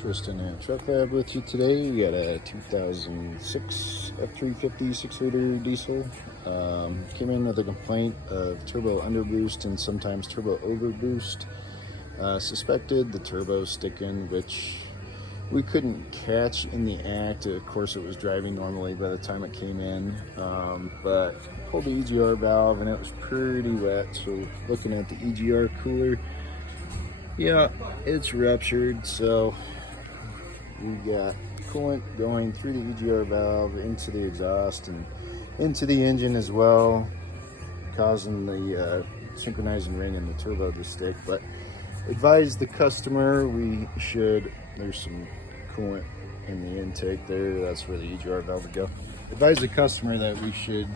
Tristan at Truck Lab with you today. We got a 2006 F350 6-liter diesel. Came in with a complaint of turbo underboost and sometimes turbo overboost. Suspected the turbo sticking, which we couldn't catch in the act. Of course, it was driving normally by the time it came in, but pulled the EGR valve and it was pretty wet. So looking at the EGR cooler, yeah, it's ruptured. So we got coolant going through the EGR valve into the exhaust and into the engine as well, causing the synchronizing ring in the turbo to stick. But advise the customer there's some coolant in the intake there. That's where the EGR valve would go. Advise the customer that we should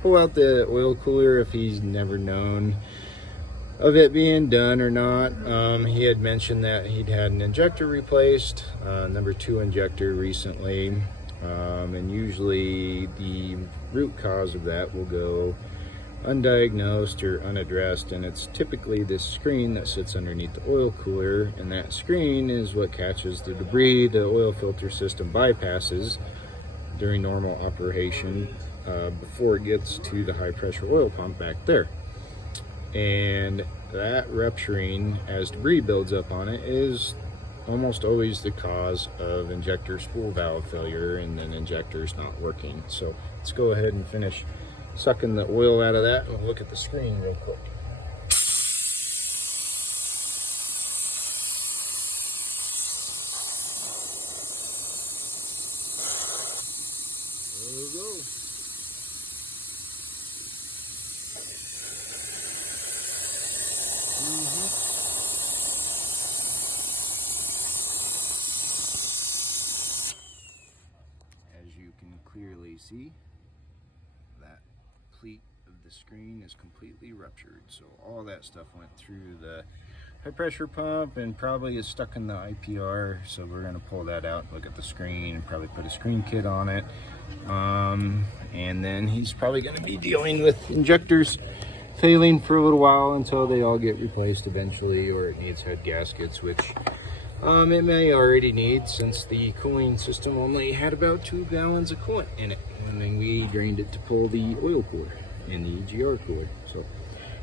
pull out the oil cooler if he's never known of it being done or not. He had mentioned that he'd had an injector replaced, number 2 injector recently, and usually the root cause of that will go undiagnosed or unaddressed, and it's typically this screen that sits underneath the oil cooler, and that screen is what catches the debris the oil filter system bypasses during normal operation before it gets to the high pressure oil pump back there. And that rupturing as debris builds up on it is almost always the cause of injector spool valve failure and then injectors not working. So let's go ahead and finish sucking the oil out of that and we'll look at the screen real quick. There we go. As you can clearly see, that pleat of the screen is completely ruptured. So all that stuff went through the high pressure pump and probably is stuck in the IPR. So we're going to pull that out, look at the screen, probably put a screen kit on it. And then he's probably going to be dealing with injectors failing for a little while until they all get replaced eventually, or it needs head gaskets, which it may already need, since the cooling system only had about 2 gallons of coolant in it and then we drained it to pull the oil cooler and the EGR cooler. So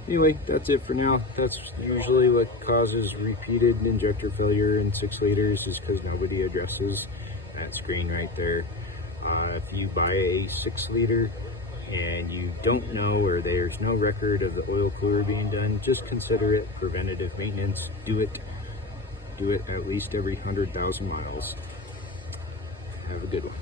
anyway, that's it for now. That's usually what causes repeated injector failure in 6 liters, is because nobody addresses that screen right there. If you buy a 6-liter and you don't know, or there's no record of the oil cooler being done, just consider it preventative maintenance. Do it at least every 100,000 miles. Have a good one.